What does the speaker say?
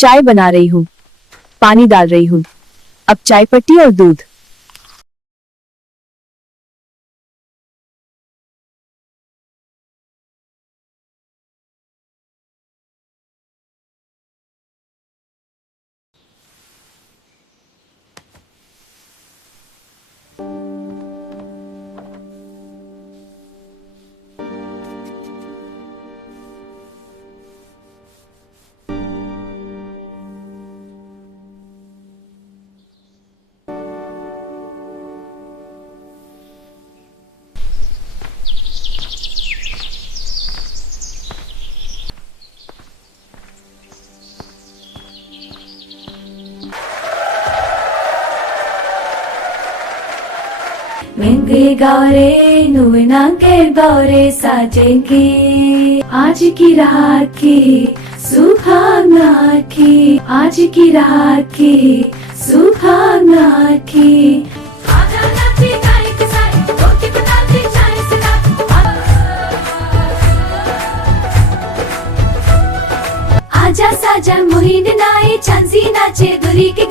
चाय बना रही हूँ, पानी डाल रही हूँ। अब चाय पत्ती और दूध। ಮೆಂದೆ ಗೌರೆ ನುವಿನಂಗೆ ಗೌರೆ साजेंगे आज की रात की सुहावना की आज की रात की सुहावना की आजा साजा मोहिनी नाचे चांदी नाचे दुरी के